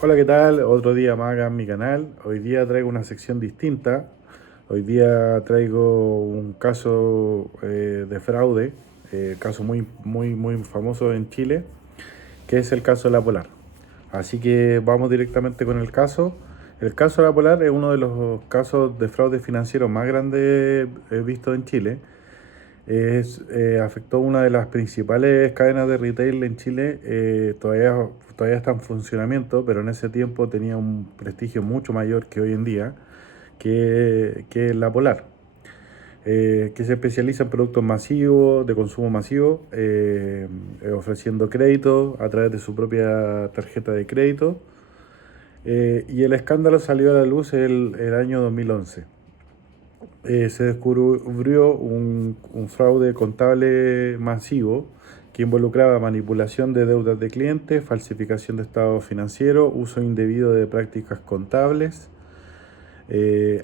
Hola, ¿qué tal? Otro día más acá en mi canal. Hoy día traigo una sección distinta. Hoy día traigo un caso de fraude, caso muy famoso en Chile, que es el caso de la Polar. Así que vamos directamente con el caso. El caso de la Polar es uno de los casos de fraude financiero más grandes vistos en Chile. Afectó una de las principales cadenas de retail en Chile. Todavía está en funcionamiento, pero en ese tiempo tenía un prestigio mucho mayor que hoy en día, que la Polar, que se especializa en productos masivos, de consumo masivo, ofreciendo crédito a través de su propia tarjeta de crédito. Y el escándalo salió a la luz el año 2011. Se descubrió un fraude contable masivo que involucraba manipulación de deudas de clientes, falsificación de estados financieros, uso indebido de prácticas contables.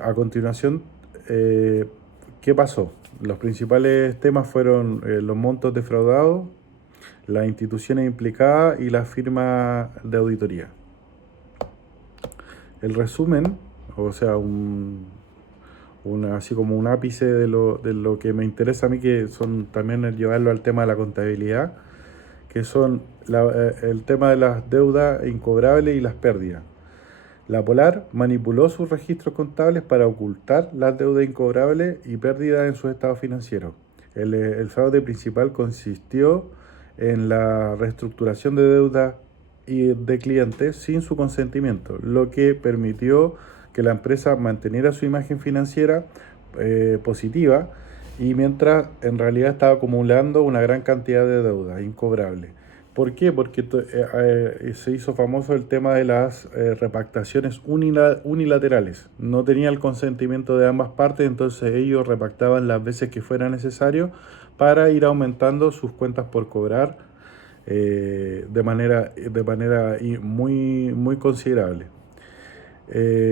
A continuación, eh, ¿qué pasó? Los principales temas fueron los montos defraudados, las instituciones implicadas y la firma de auditoría. El resumen, o sea, así como un ápice de lo que me interesa a mí, que son también el llevarlo al tema de la contabilidad, que son el tema de las deudas incobrables y las pérdidas. La Polar manipuló sus registros contables para ocultar las deudas incobrables y pérdidas en sus estados financieros. El fraude principal consistió en la reestructuración de deudas y de clientes sin su consentimiento, lo que permitió que la empresa manteniera su imagen financiera positiva, y mientras en realidad estaba acumulando una gran cantidad de deudas incobrables. ¿Por qué? Porque se hizo famoso el tema de las repactaciones unilaterales. No tenía el consentimiento de ambas partes, entonces ellos repactaban las veces que fuera necesario para ir aumentando sus cuentas por cobrar de manera muy considerable.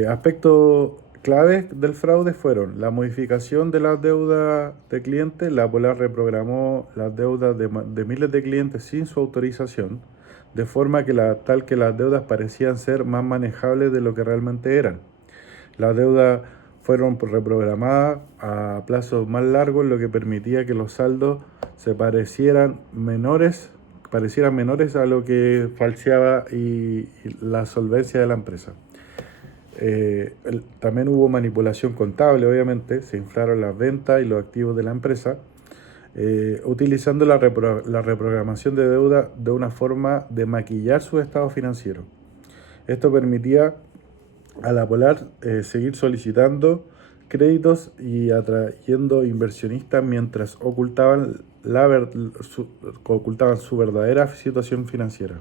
Aspectos claves del fraude fueron la modificación de las deudas de clientes. La Polar reprogramó las deudas de miles de clientes sin su autorización, de forma tal que las deudas parecían ser más manejables de lo que realmente eran. Las deudas fueron reprogramadas a plazos más largos, lo que permitía que los saldos se parecieran menores a lo que falseaba y la solvencia de la empresa. También hubo manipulación contable, obviamente, se inflaron las ventas y los activos de la empresa, utilizando la reprogramación de deuda de una forma de maquillar su estado financiero. Esto permitía a la Polar seguir solicitando créditos y atrayendo inversionistas mientras ocultaban su verdadera situación financiera.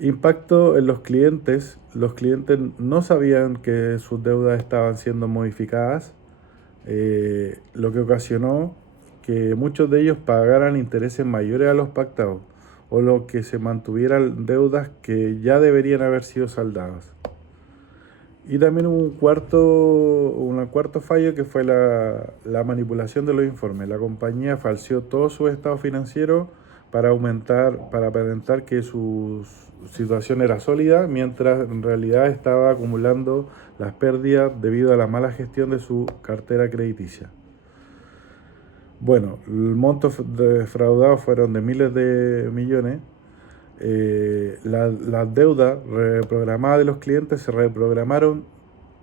Impacto en los clientes. Los clientes no sabían que sus deudas estaban siendo modificadas, lo que ocasionó que muchos de ellos pagaran intereses mayores a los pactados, o lo que se mantuvieran deudas que ya deberían haber sido saldadas. Y también hubo un cuarto fallo, que fue la manipulación de los informes. La compañía falseó todo su estado financiero para aparentar que su situación era sólida, mientras en realidad estaba acumulando las pérdidas debido a la mala gestión de su cartera crediticia. Bueno, el monto defraudado fueron de miles de millones. Las deudas reprogramadas de los clientes se reprogramaron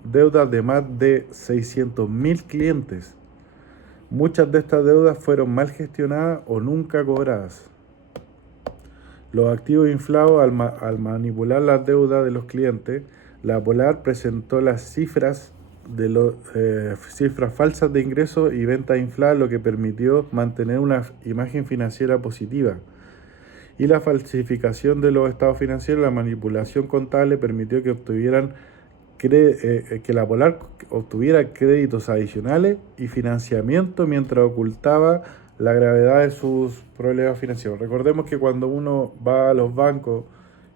deudas de más de 600.000 clientes. Muchas de estas deudas fueron mal gestionadas o nunca cobradas. Los activos inflados al manipular las deudas de los clientes. La Polar presentó las cifras falsas de ingresos y ventas infladas, lo que permitió mantener una imagen financiera positiva. Y la falsificación de los estados financieros, la manipulación contable, permitió que la Polar obtuviera créditos adicionales y financiamiento mientras ocultaba la gravedad de sus problemas financieros. Recordemos que cuando uno va a los bancos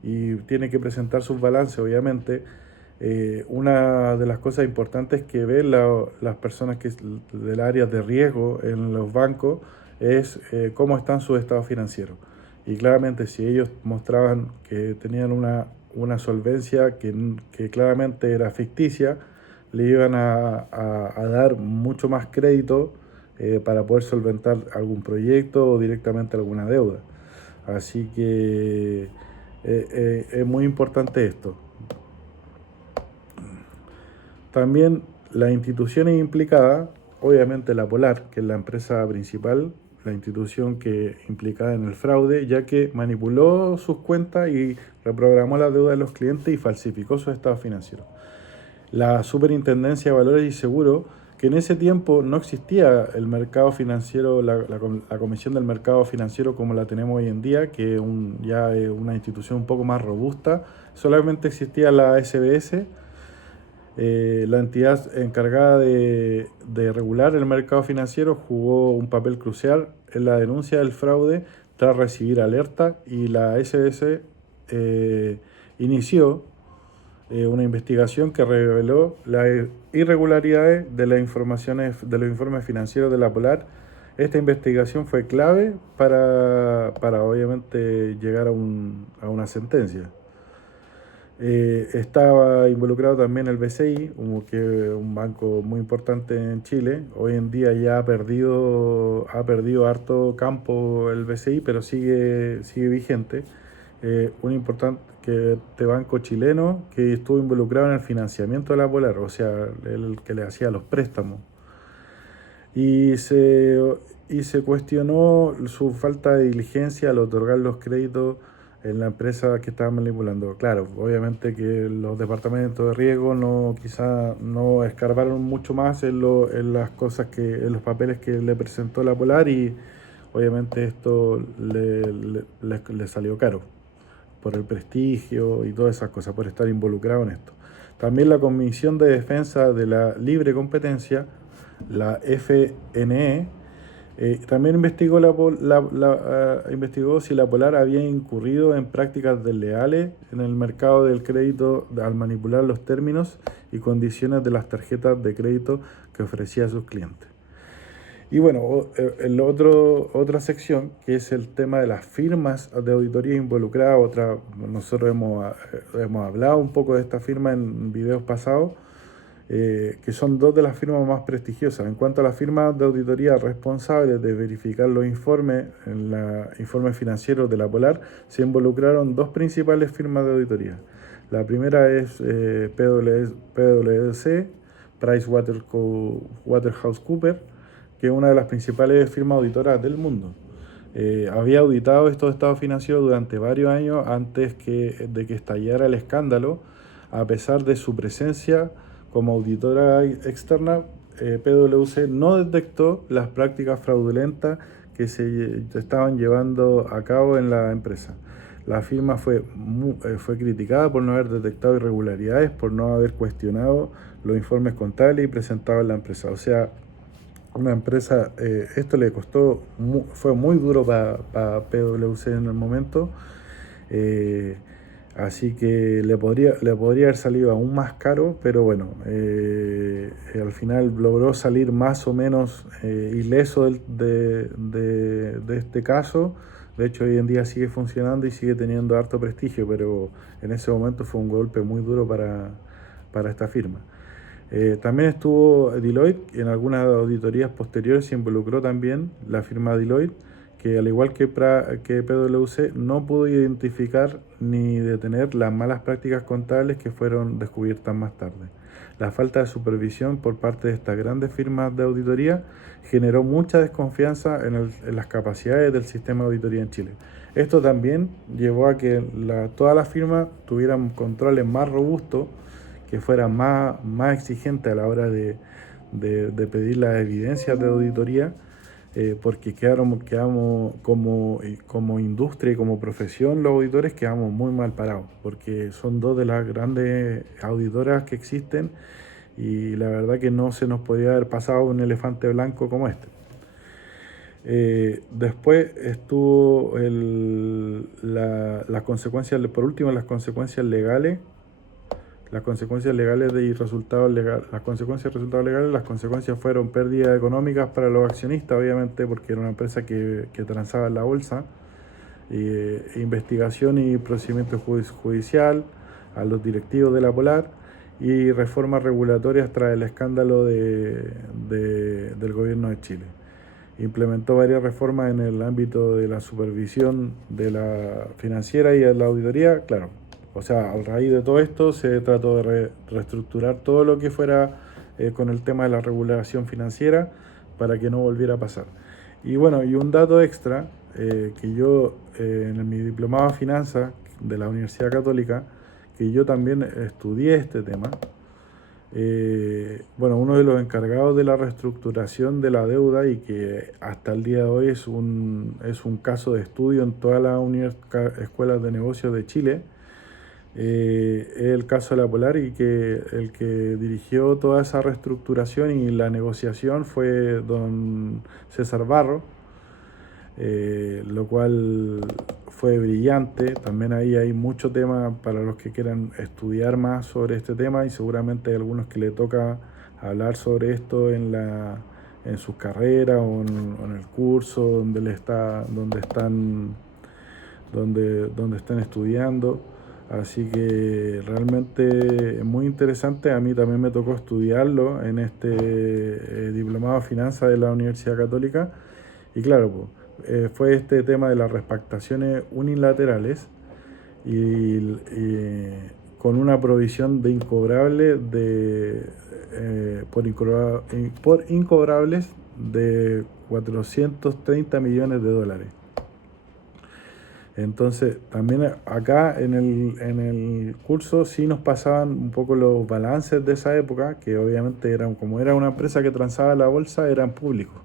y tiene que presentar sus balances, obviamente, una de las cosas importantes que ven las personas del área de riesgo en los bancos es cómo están sus estados financieros. y claramente si ellos mostraban que tenían una solvencia que claramente era ficticia, le iban a dar mucho más crédito para poder solventar algún proyecto o directamente alguna deuda. Así que es muy importante esto. También las instituciones implicadas, obviamente la Polar, que es la empresa principal, la institución que implicada en el fraude, ya que manipuló sus cuentas y reprogramó la deuda de los clientes y falsificó sus estados financieros. La Superintendencia de Valores y Seguros, que en ese tiempo no existía el mercado financiero, la Comisión del Mercado Financiero como la tenemos hoy en día, que ya es una institución un poco más robusta, solamente existía la SBS, la entidad encargada de regular el mercado financiero jugó un papel crucial en la denuncia del fraude tras recibir alerta, y la SBS inició una investigación que reveló las irregularidades de las informaciones de los informes financieros de la Polar. Esta investigación fue clave para obviamente llegar a una sentencia. Estaba involucrado también el BCI, como que un banco muy importante en Chile. Hoy en día ya ha perdido harto campo el BCI, pero sigue vigente. Un importante que este banco chileno que estuvo involucrado en el financiamiento de la Polar, o sea, el que le hacía los préstamos. Y se cuestionó su falta de diligencia al otorgar los créditos en la empresa que estaba manipulando. Claro, obviamente que los departamentos de riesgo quizá no escarbaron mucho más en las cosas en los papeles que le presentó la Polar, y obviamente esto le salió caro por el prestigio y todas esas cosas, por estar involucrado en esto. También la Comisión de Defensa de la Libre Competencia, la FNE, también investigó si la Polar había incurrido en prácticas desleales en el mercado del crédito al manipular los términos y condiciones de las tarjetas de crédito que ofrecía a sus clientes. Y bueno, otra sección que es el tema de las firmas de auditoría involucradas. Nosotros hemos hablado un poco de esta firma en videos pasados, que son dos de las firmas más prestigiosas. En cuanto a las firmas de auditoría responsables de verificar los informes financieros de la Polar, se involucraron dos principales firmas de auditoría. La primera es PwC, PricewaterhouseCoopers, que es una de las principales firmas auditoras del mundo. Había auditado estos estados financieros durante varios años antes de que estallara el escándalo. A pesar de su presencia como auditora externa, PwC no detectó las prácticas fraudulentas que se estaban llevando a cabo en la empresa. La firma fue criticada por no haber detectado irregularidades, por no haber cuestionado los informes contables y presentados en la empresa. O sea, una empresa, esto le costó, fue muy duro para PwC en el momento, así que le podría haber salido aún más caro, pero bueno, al final logró salir más o menos ileso de este caso. De hecho, hoy en día sigue funcionando y sigue teniendo harto prestigio, pero en ese momento fue un golpe muy duro para esta firma. También estuvo Deloitte. En algunas auditorías posteriores se involucró también la firma Deloitte, que al igual que PwC no pudo identificar ni detener las malas prácticas contables que fueron descubiertas más tarde. La falta de supervisión por parte de estas grandes firmas de auditoría generó mucha desconfianza en las capacidades del sistema de auditoría en Chile. Esto también llevó a que todas las firmas tuvieran controles más robustos, que fueran más exigentes a la hora de pedir las evidencias de auditoría, porque quedamos como industria y como profesión, los auditores quedamos muy mal parados, porque son dos de las grandes auditoras que existen, y la verdad que no se nos podía haber pasado un elefante blanco como este. Después estuvo las consecuencias, por último, las consecuencias legales. Las consecuencias legales y resultados legales. Las consecuencias fueron pérdidas económicas para los accionistas, obviamente, porque era una empresa que transaba en la bolsa. investigación y procedimiento judicial a los directivos de la Polar y reformas regulatorias tras el escándalo del gobierno de Chile. Implementó varias reformas en el ámbito de la supervisión de la financiera y de la auditoría, claro. O sea, a raíz de todo esto se trató de reestructurar todo lo que fuera con el tema de la regulación financiera para que no volviera a pasar. Y bueno, y un dato extra, que yo en mi diplomado de finanzas de la Universidad Católica, que yo también estudié este tema, bueno, uno de los encargados de la reestructuración de la deuda y que hasta el día de hoy es un caso de estudio en todas las escuelas de negocios de Chile, es el caso de la Polar y que el que dirigió toda esa reestructuración y la negociación fue don César Barro, lo cual fue brillante. También ahí hay mucho tema para los que quieran estudiar más sobre este tema y seguramente hay algunos que le toca hablar sobre esto en sus carreras o en el curso donde están estudiando. Así que realmente es muy interesante. A mí también me tocó estudiarlo en este diplomado de finanzas de la Universidad Católica. Y claro, fue este tema de las repactaciones unilaterales y con una provisión de incobrable por incobrables de 430 millones de dólares. Entonces, también acá en el curso sí nos pasaban un poco los balances de esa época, que obviamente como era una empresa que transaba la bolsa, eran públicos.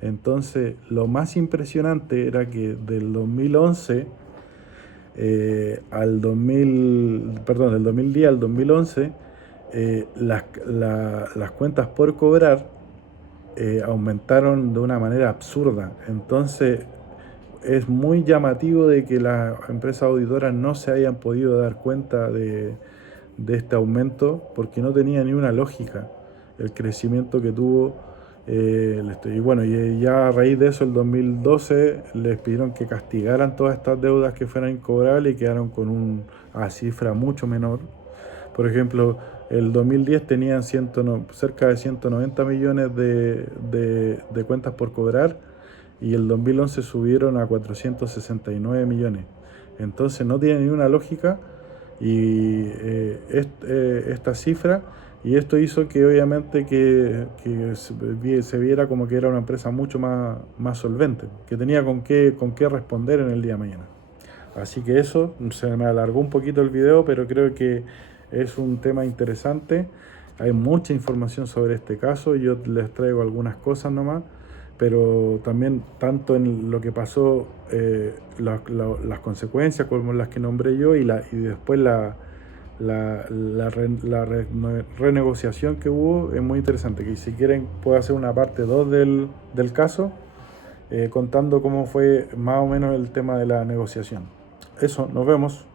Entonces, lo más impresionante era que del 2011 del 2010 al 2011, las cuentas por cobrar aumentaron de una manera absurda. Entonces, es muy llamativo de que las empresas auditoras no se hayan podido dar cuenta de este aumento porque no tenía ni una lógica el crecimiento que tuvo. Y bueno, y ya a raíz de eso, el 2012 les pidieron que castigaran todas estas deudas que fueran incobrables y quedaron con una cifra mucho menor. Por ejemplo, el 2010 tenían cerca de 190 millones de cuentas por cobrar y el 2011 subieron a 469 millones. Entonces no tiene ninguna lógica y esta cifra, y esto hizo que obviamente que se viera como que era una empresa mucho más solvente, que tenía con qué responder en el día de mañana. Así que eso, se me alargó un poquito el video, pero creo que es un tema interesante. Hay mucha información sobre este caso, yo les traigo algunas cosas nomás, pero también tanto en lo que pasó, las consecuencias como las que nombré yo y después la renegociación que hubo es muy interesante. Que si quieren puedo hacer una parte 2 del caso, contando cómo fue más o menos el tema de la negociación. Eso, nos vemos.